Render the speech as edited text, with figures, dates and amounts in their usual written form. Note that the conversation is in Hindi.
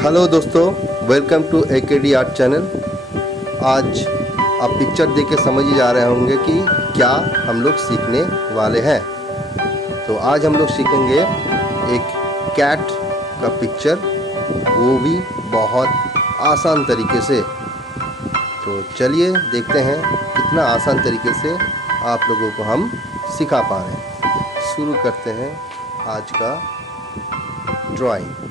हेलो दोस्तों, वेलकम टू AKDart चैनल। आज आप पिक्चर देख के समझ ही जा रहे होंगे कि क्या हम लोग सीखने वाले हैं। तो आज हम लोग सीखेंगे एक कैट का पिक्चर, वो भी बहुत आसान तरीके से। तो चलिए देखते हैं कितना आसान तरीके से आप लोगों को हम सिखा पा रहे हैं। शुरू करते हैं आज का ड्राइंग।